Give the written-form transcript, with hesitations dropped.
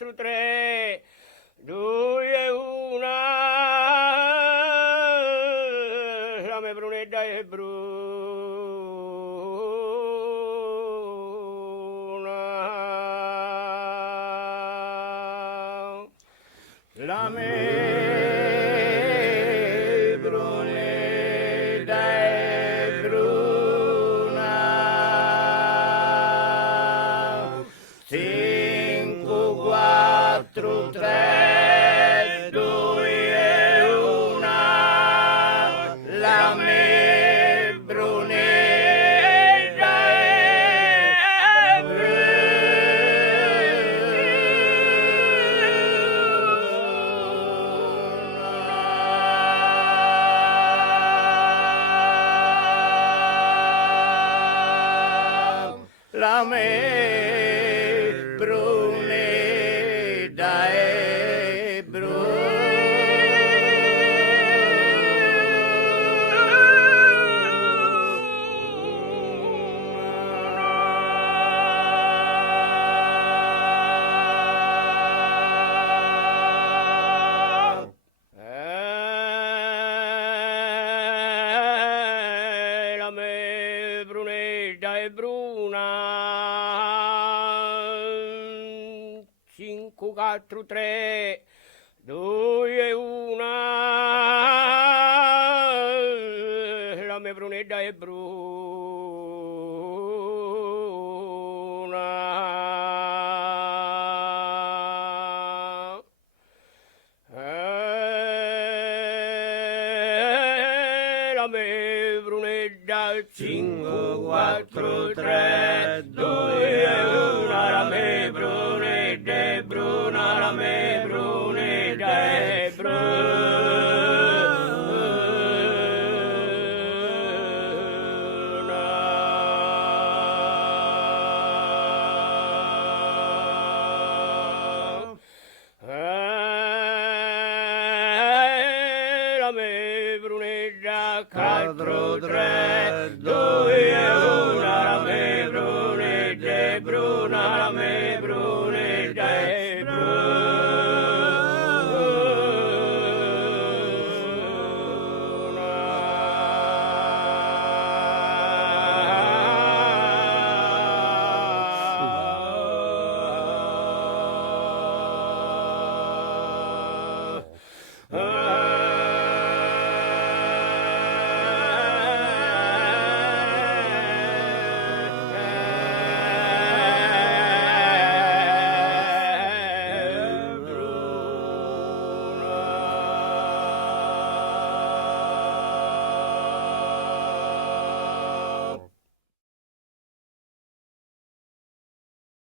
4, 3, 2 e 1. La mia brunetta è bruna. La mia brunetta è bruna. 5, 4, 3, 2 e 1. La mia brunetta è bruna. La mia brunetta è bruna. La mia brunetta è bruna. 5, 4, 3, 2 e 1. La mia brunetta è bruna. La mia brunetta 5, 4, 3, 2 e 1. La mia brunetta è bruna. La mia brunetta è bruna. La mia brunetta 4, 3,